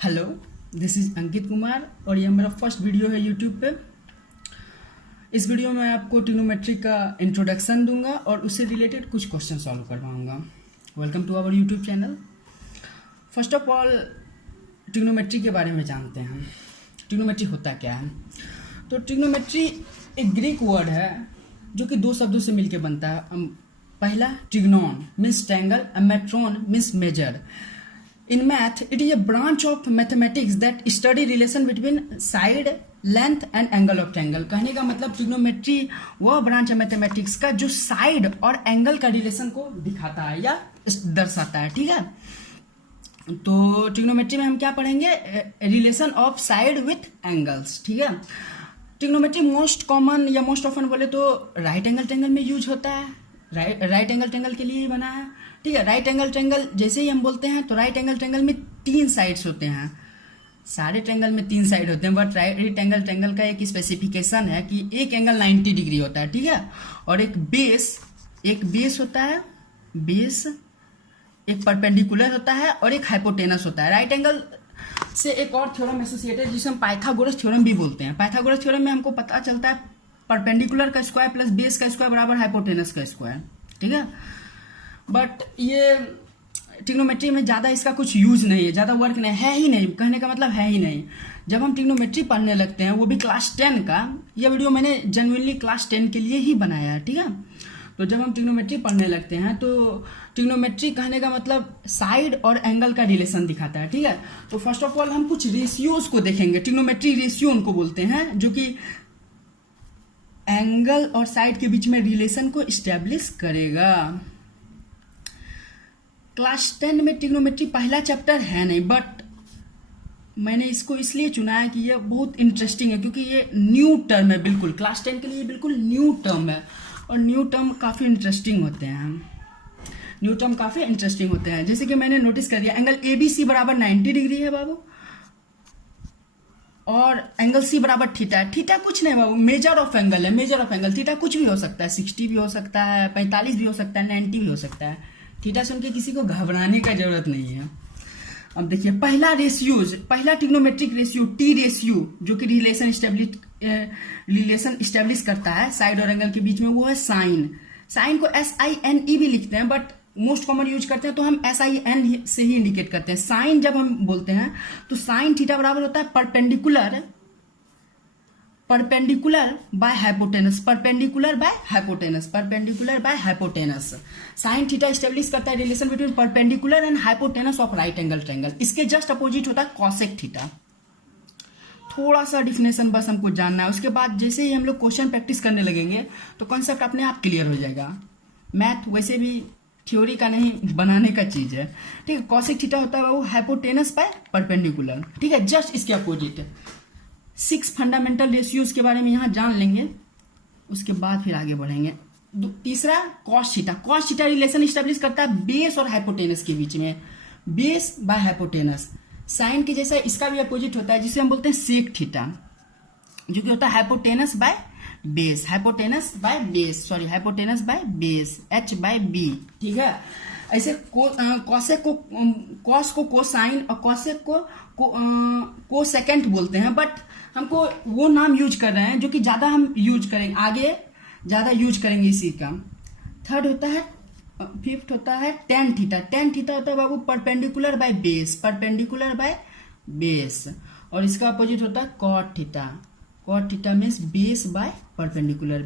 Hello, this is Ankit Kumar और ये मेरा फर्स्ट वीडियो है यूट्यूब पे। इस वीडियो में आपको ट्रिग्नोमेट्री का इंट्रोडक्शन दूंगा और उससे रिलेटेड कुछ क्वेश्चन सॉल्व करवाऊंगा। Welcome to our YouTube channel. First of all trigonometry के बारे में जानते हैं। ट्रिग्नोमेट्री होता क्या है? तो ट्रिग्नोमेट्री एक ग्रीक वर्ड है जो कि दो शब्दों से मिलकर बनता है। पहला trigonon means triangle, metron means measure. In math, it is a branch of mathematics that study relation between side, length and angle of triangle। कहने का मतलब ट्रिग्नोमेट्री वह ब्रांच है मैथमेटिक्स का जो साइड और एंगल का रिलेशन को दिखाता है या दर्शाता है। ठीक है, तो ट्रिग्नोमेट्री में हम क्या पढ़ेंगे? Relation of side with angles. ठीक है, ट्रिग्नोमेट्री मोस्ट कॉमन या मोस्ट ऑफन बोले तो राइट एंगल ट्रायंगल में यूज होता है। राइट एंगल ट्रायंगल के लिए ही बना है। ठीक है, राइट एंगल ट्रायंगल जैसे ही हम बोलते हैं तो राइट एंगल ट्रायंगल में 3 साइड्स होते हैं। सारे ट्रायंगल में 3 साइड होते हैं, बट राइट एंगल ट्रायंगल का एक स्पेसिफिकेशन है कि एक एंगल 90 डिग्री होता है। ठीक है, और एक बेस होता है, बेस एक परपेंडिकुलर होता है और एक हाइपोटेनस होता है। राइट एंगल से एक और थ्योरम एसोसिएटेड जिसे हम पाइथागोरस थ्योरम भी बोलते हैं। पाइथागोरस थ्योरम में हमको पता चलता है परपेंडिकुलर का स्क्वायर प्लस बेस का स्क्वायर बराबर हाइपोटेनस का स्क्वायर। ठीक है, बट ये ट्रिग्नोमेट्री में ज़्यादा इसका कुछ यूज नहीं है, ज़्यादा वर्क नहीं है ही नहीं। कहने का मतलब है ही नहीं। जब हम ट्रिग्नोमेट्री पढ़ने लगते हैं, वो भी क्लास 10 का, यह वीडियो मैंने जेन्युइनली क्लास 10 के लिए ही बनाया है। ठीक है, तो जब हम ट्रिग्नोमेट्री पढ़ने लगते हैं तो ट्रिग्नोमेट्री कहने का मतलब साइड और एंगल का रिलेशन दिखाता है। ठीक है, तो फर्स्ट ऑफ ऑल हम कुछ रेशियोज को देखेंगे। ट्रिग्नोमेट्री रेशियो उनको बोलते हैं जो कि एंगल और साइड के बीच में रिलेशन को इस्टेब्लिश करेगा। क्लास 10 में ट्रिग्नोमेट्री पहला चैप्टर है नहीं, बट मैंने इसको इसलिए चुना है कि ये बहुत इंटरेस्टिंग है क्योंकि ये न्यू टर्म है। बिल्कुल क्लास 10 के लिए बिल्कुल न्यू टर्म है और न्यू टर्म काफ़ी इंटरेस्टिंग होते हैं। जैसे कि मैंने नोटिस कर दिया एंगल ABC बराबर 90 डिग्री है बाबू, और एंगल C बराबर थीटा है। थीटा कुछ नहीं बाबू, मेजर ऑफ एंगल है। मेजर ऑफ एंगल थीटा कुछ भी हो सकता है, 60 भी हो सकता है, 45 भी हो सकता है, 90 भी हो सकता है। थीटा सुन के किसी को घबराने का जरूरत नहीं है। अब देखिए पहला ट्रिग्नोमेट्रिक रेशियो टी रेशियो जो कि रिलेशन इस्टेब्लिश करता है साइड और एंगल के बीच में, वो है साइन। साइन को SINE भी लिखते हैं, बट मोस्ट कॉमन यूज करते हैं तो हम SIN से ही इंडिकेट करते हैं। साइन जब हम बोलते हैं तो साइन थीटा बराबर होता है perpendicular by hypotenuse. Sine theta establish करता है relation between perpendicular and hypotenuse of right angle triangle. इसके जस्ट अपोजिट होता है कॉसेक थीटा। थोड़ा सा डिफिनेशन बस हमको जानना है, उसके बाद जैसे ही हम लोग क्वेश्चन प्रैक्टिस करने लगेंगे तो कॉन्सेप्ट अपने आप क्लियर हो जाएगा। मैथ वैसे भी थ्योरी का नहीं, बनाने का चीज है। ठीक है, कॉसेक थीटा होता है वो हाइपोटेनस बाय परपेंडिकुलर। ठीक है, जस्ट इसके अपोजिट 6 फंडामेंटल रेशियोज के बारे में यहाँ जान लेंगे, उसके बाद फिर आगे बढ़ेंगे। तीसरा कॉस थीटा रिलेशन इस्टेब्लिश करता है बेस और हाइपोटेनस के बीच में, बेस बाय हाइपोटेनस। साइन के जैसा इसका भी अपोजिट होता है जिसे हम बोलते हैं सेक थीटा, जो कि होता है हाइपोटेनस बाय बेस, H/B। ठीक है, ऐसे कॉसेक को कॉस को कोसाइन और कॉसेक को कोसेकेंट बोलते हैं, बट हमको वो नाम यूज कर रहे हैं जो कि ज्यादा हम यूज करेंगे, आगे ज्यादा यूज करेंगे इसी का। फिफ्थ होता है टेन थीटा होता है बाबू परपेंडिकुलर बाय बेस, और इसका अपोजिट होता है cot theta means base by perpendicular.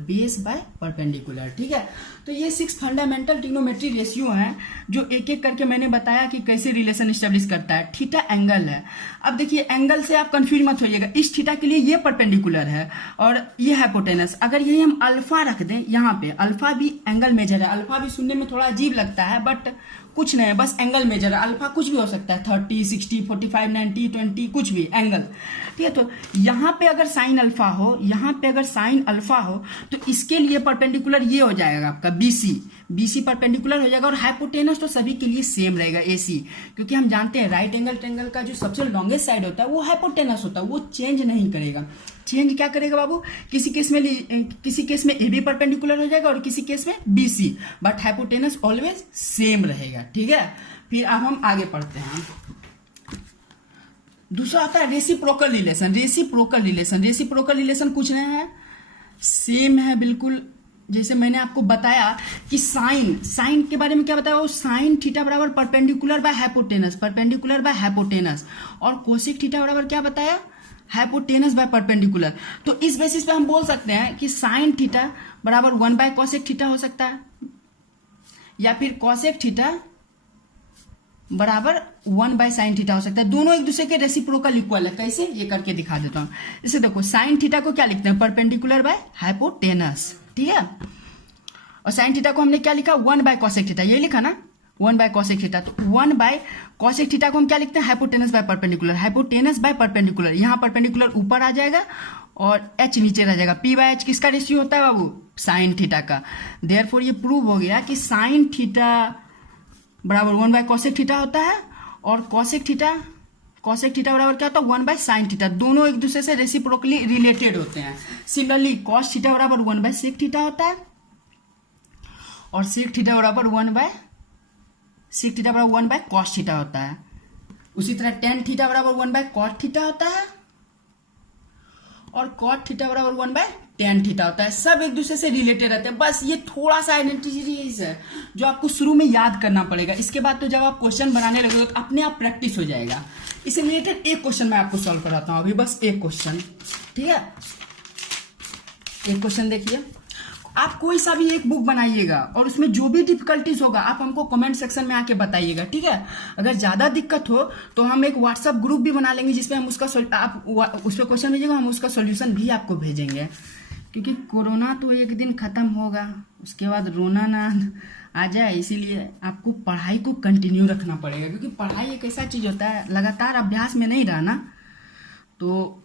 ठीक है, तो ये 6 फंडामेंटल ट्रिग्नोमेट्री रेशियो हैं जो एक एक करके मैंने बताया कि कैसे रिलेशन एस्टेब्लिश करता है। थीटा एंगल है। अब देखिए एंगल से आप कंफ्यूज मत होइएगा, इस थीटा के लिए ये परपेंडिकुलर है और ये हाइपोटेनस। अगर यही हम अल्फा रख दें यहाँ पे, अल्फा भी एंगल मेजर है। अल्फा भी सुनने में थोड़ा अजीब लगता है, बट कुछ नहीं है, बस एंगल मेजर है। अल्फा कुछ भी हो सकता है, 30, 60, 45, 90, 20, कुछ भी एंगल। ठीक है, तो यहाँ पे अगर साइन अल्फा हो तो इसके लिए परपेंडिकुलर ये हो जाएगा आपका BC परपेंडिकुलर हो जाएगा, और हाइपोटेनस तो सभी के लिए सेम रहेगा AC, क्योंकि हम जानते हैं राइट एंगल ट्रायंगल का जो सबसे लॉन्गेस्ट साइड होता है वो हाइपोटेनस होता है, वो चेंज नहीं करेगा। चेंज क्या करेगा बाबू? किसी केस में AB परपेंडिकुलर हो जाएगा और किसी केस में BC, but hypotenuse always same रहेगा। ठीक है, फिर अब हम आगे पढ़ते हैं। दूसरा आता है रेसिप्रोकल रिलेशन। रेसिप्रोकल रिलेशन कुछ नहीं है, सेम है बिल्कुल। जैसे मैंने आपको बताया कि साइन के बारे में क्या बताया, वो साइन थीटा बराबर परपेंडिकुलर बाय हाइपोटेनस, और कोसेक थीटा बराबर क्या बताया, हाइपोटेनस बाय परपेंडिकुलर। तो इस बेसिस पे हम बोल सकते हैं कि साइन थीटा बराबर 1 बाय कॉसेक थीटा हो सकता है, या फिर कॉसेक थीटा बराबर 1 बाय साइन थीटा हो सकता है। दोनों एक दूसरे के रेसिप्रोकल इक्वल है। कैसे, ये करके दिखा देता हूं। इसे देखो, साइन थीटा को क्या लिखते हैं, परपेंडिकुलर बाय हाइपोटेनस, ठीक है। और साइन थीटा को हमने क्या लिखा, 1 बाय कॉसेक थीटा, ये लिखा ना, 1 बाय कॉसेक थीटा। तो 1 बाय कॉसेक थीटा को हम क्या लिखते हैं, हाइपोटेनस बाय परपेंडिकुलर। यहाँ परपेंडिकुलर ऊपर आ जाएगा और एच नीचे रह जाएगा। पी बाय एच किसका रेशियो होता है बाबू, साइन थीटा का। देयरफॉर ये प्रूव हो गया कि साइन थीटा बराबर 1 बाय कॉसेक थीटा होता है, और कॉसेक थीटा बराबर क्या होता है, 1 बाय साइन थीटा। दोनों एक दूसरे से रेसिप्रोकली रिलेटेड होते हैं। सिमिलरली कॉस थीटा बराबर 1 बाय सेक थीटा होता है, और सेक थीटा बराबर 1 बाय कॉस थीटा होता है। उसी तरह टेन थीटा बराबर 1 बाय कॉट थीटा होता है, और कॉट थीटा बराबर 1 बाय टेन थीटा होता है। सब एक दूसरे से रिलेटेड रहते हैं। बस ये थोड़ा सा आइडेंटिटीज है जो आपको शुरू में याद करना पड़ेगा। इसके बाद तो जब आप क्वेश्चन बनाने लगोगे तो अपने आप प्रैक्टिस हो जाएगा। इससे रिलेटेड एक क्वेश्चन मैं आपको सॉल्व कराता हूं अभी, बस एक क्वेश्चन, ठीक है। एक क्वेश्चन देखिए, आप कोई सा भी एक बुक बनाइएगा और उसमें जो भी डिफिकल्टीज होगा आप हमको कमेंट सेक्शन में आके बताइएगा, ठीक है। अगर ज्यादा दिक्कत हो तो हम एक व्हाट्सएप ग्रुप भी बना लेंगे जिसमें हम उसका आप उस पर क्वेश्चन भेजिएगा, हम उसका सॉल्यूशन भी आपको भेजेंगे। क्योंकि कोरोना तो एक दिन खत्म होगा, उसके बाद रोना ना आ जाए, इसीलिए आपको पढ़ाई को कंटिन्यू रखना पड़ेगा। क्योंकि पढ़ाई एक ऐसा चीज होता है, लगातार अभ्यास में नहीं रहना तो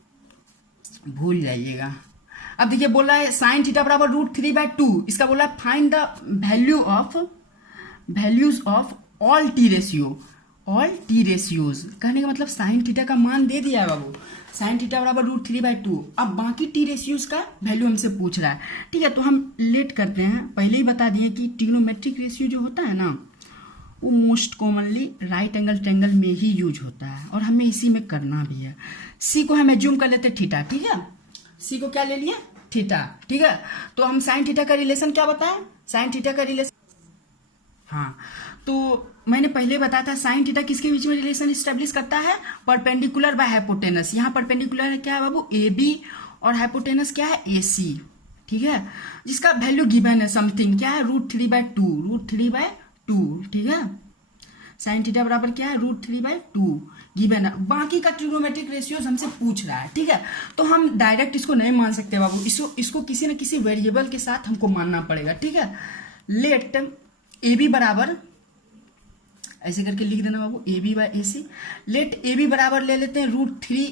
भूल जाइएगा। अब देखिए, बोल रहा है साइन थीटा बराबर √3/2। इसका बोला है find the values of all T ratios. कहने का मतलब साइन थीटा का मान दे दिया है बाबू, साइन थीटा बराबर √3/2। अब बाकी टी रेशियोज का वैल्यू हमसे पूछ रहा है, ठीक है। तो हम लेट करते हैं, पहले ही बता दिए कि ट्रिग्नोमेट्रिक रेशियो जो होता है ना, वो most commonly right angle triangle में ही यूज होता है, और हमें इसी में करना भी है। सी को हम एज्यूम कर लेते थीटा, ठीक है। सी को क्या ले लिया, थीटा, ठीक है। तो हम साइन थीटा का रिलेशन क्या बताएं, साइन थीटा का रिलेशन, हाँ, तो मैंने पहले बताया था साइन थीटा किसके बीच में रिलेशन स्टेब्लिश करता है, परपेंडिकुलर बाय हाइपोटेनस। यहाँ परपेंडिकुलर है क्या है बाबू, ए बी, और हाइपोटेनस क्या है, ए सी, ठीक है। जिसका वैल्यू गिवन है समथिंग, क्या है, √3/2, ठीक है। साइन थीटा बराबर क्या है, √3/2 गिवन है। बाकी का ट्रिग्नोमेट्रिक रेशियोज हमसे पूछ रहा है, ठीक है। तो हम डायरेक्ट इसको नहीं मान सकते बाबू, इसको किसी न किसी वेरिएबल के साथ हमको मानना पड़ेगा, ठीक है। लेट ए बी बराबर, ऐसे करके लिख देना बाबू, A B by A C. Let A B बराबर ले लेते हैं √3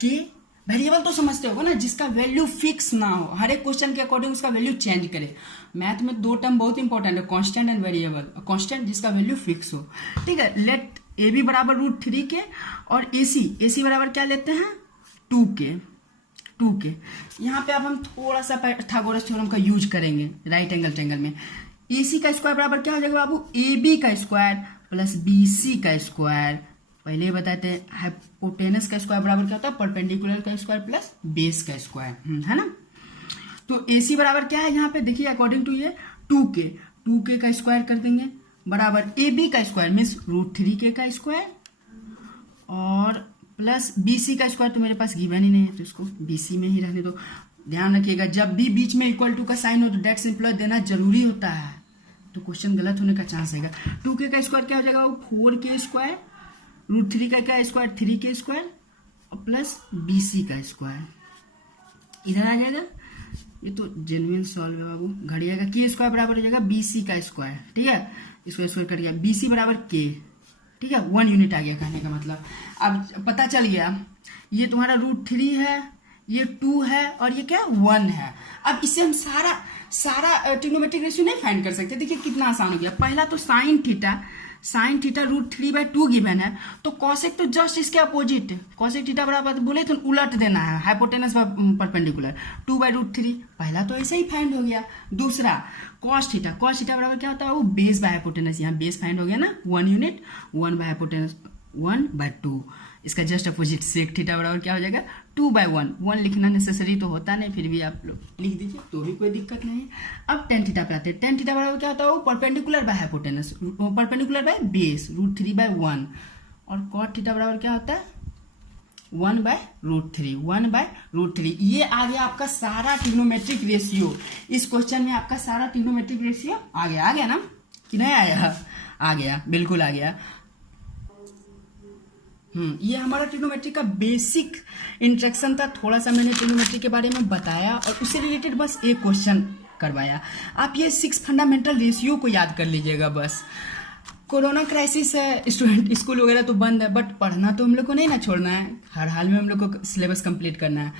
के, वेरिएबल तो समझते होगा ना, जिसका वैल्यू फिक्स ना हो, हर एक क्वेश्चन के अकॉर्डिंग उसका वैल्यू चेंज करे। मैथ में 2 टर्म बहुत इंपॉर्टेंट है, कांस्टेंट एंड वेरिएबल। कांस्टेंट जिसका वैल्यू फिक्स हो, ठीक है। लेट ए बी बराबर √3 के, और ए सी बराबर क्या लेते हैं, 2 के। यहाँ पे अब हम थोड़ा सा पाइथागोरस थ्योरम का यूज करेंगे राइट एंगल ट्रायंगल में। ए सी का स्क्वायर बराबर क्या हो जाएगा बाबू, ए बी का स्क्वायर प्लस बी सी का स्क्वायर। पहले बताते हैं हाइपोटेनस का स्क्वायर बराबर क्या होता है, परपेंडिकुलर का स्क्वायर प्लस बेस का स्क्वायर, है ना। तो ए सी बराबर क्या है, यहाँ पे देखिए अकॉर्डिंग टू ये 2 के का स्क्वायर कर देंगे, बराबर ए बी का स्क्वायर मीन्स √3 का स्क्वायर, और प्लस बी सी का स्क्वायर। तो मेरे पास गिवन ही नहीं है तो इसको बी सी में ही रहने दो। ध्यान रखिएगा, जब भी बीच में इक्वल टू का साइन हो तो डेट्स इम्प्लॉय देना जरूरी होता है, तो क्वेश्चन गलत होने का चांस रहेगा। 2 का स्क्वायर क्या हो जाएगा, 4 के स्क्वायर, √3 का क्या स्क्वायर, 3 के स्क्वायर, और प्लस बी सी का स्क्वायर इधर आ जाएगा। ये तो जेन्युइन सॉल्व है बाबू। घड़िएगा के स्क्वायर बराबर हो जाएगा बी सी का स्क्वायर, ठीक है। इसको स्क्वायर कर गया, बी सी बराबर के, ठीक है। 1 यूनिट आ गया कहने का मतलब। अब पता चल गया ये तुम्हारा √3 है, ये 2 है, और ये क्या 1 है। अब इससे हम सारा ट्रिग्नोमेट्रिक रेशियो नहीं फाइंड कर सकते। देखिए कितना आसान हो गया। पहला तो साइन थीटा √3/2 गिवन है, तो कॉसेक तो जस्ट इसके अपोजिट, कॉसेक थीटा बराबर बोले तो उलट देना है, हाइपोटेनस परपेंडिकुलर 2/√3। पहला तो ऐसे ही फाइंड हो गया। दूसरा कॉस थीटा बराबर क्या होता है, वो बेस बाय हाइपोटेनस। यहाँ बेस फाइंड हो गया ना, 1 यूनिट, 1 बाय हाइपोटेनस, 1/2। इसका जस्ट अपोजिट सेक थीटा बराबर क्या हो जाएगा 2/1। 1 लिखना नेसेसरी तो होता नहीं, फिर भी आप लोग लिख दीजिए तो भी कोई दिक्कत नहीं है। अब tan थीटा पे आते हैं। tan थीटा बराबर क्या होता है, वो perpendicular by hypotenuse, perpendicular by base √3/1। और cot थीटा बराबर क्या होता है 1/√3। 1/√3 ये आ गया आपका सारा ट्रिग्नोमेट्रिक रेशियो। इस क्वेश्चन में आपका सारा ट्रिग्नोमेट्रिक रेशियो आ गया ना कि नहीं आया? आ गया, बिल्कुल आ गया। ये हमारा ट्रिग्नोमेट्री का बेसिक इंट्रोडक्शन था। थोड़ा सा मैंने ट्रिग्नोमेट्री के बारे में बताया और उससे रिलेटेड बस एक क्वेश्चन करवाया। आप ये 6 फंडामेंटल रेशियो को याद कर लीजिएगा बस। कोरोना क्राइसिस है, स्टूडेंट स्कूल वगैरह तो बंद है, बट पढ़ना तो हम लोग को नहीं ना छोड़ना है, हर हाल में हम लोग को सिलेबस कंप्लीट करना है।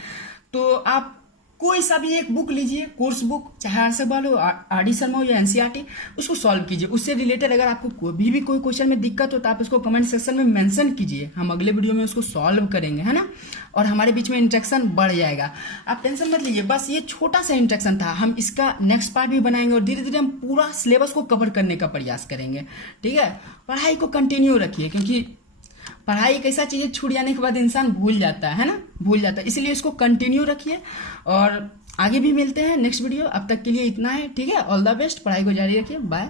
तो आप कोई सा भी एक बुक लीजिए, कोर्स बुक, चाहे आंसर वालो RD शर्मा हो या NCERT, उसको सॉल्व कीजिए। उससे रिलेटेड अगर आपको कोई क्वेश्चन में दिक्कत हो तो आप उसको कमेंट सेक्शन में मेंशन कीजिए, हम अगले वीडियो में उसको सॉल्व करेंगे, है ना। और हमारे बीच में इंट्रैक्शन बढ़ जाएगा। आप टेंशन मत लीजिए, बस ये छोटा सा इंट्रैक्शन था। हम इसका नेक्स्ट पार्ट भी बनाएंगे और धीरे धीरे हम पूरा सिलेबस को कवर करने का प्रयास करेंगे, ठीक है। पढ़ाई को कंटिन्यू रखिए, क्योंकि पढ़ाई एक ऐसा चीज है छूट जाने के बाद इंसान भूल जाता है ना, भूल जाता है। इसलिए इसको कंटिन्यू रखिए और आगे भी मिलते हैं नेक्स्ट वीडियो। अब तक के लिए इतना है, ठीक है। ऑल द बेस्ट, पढ़ाई को जारी रखिए, बाय।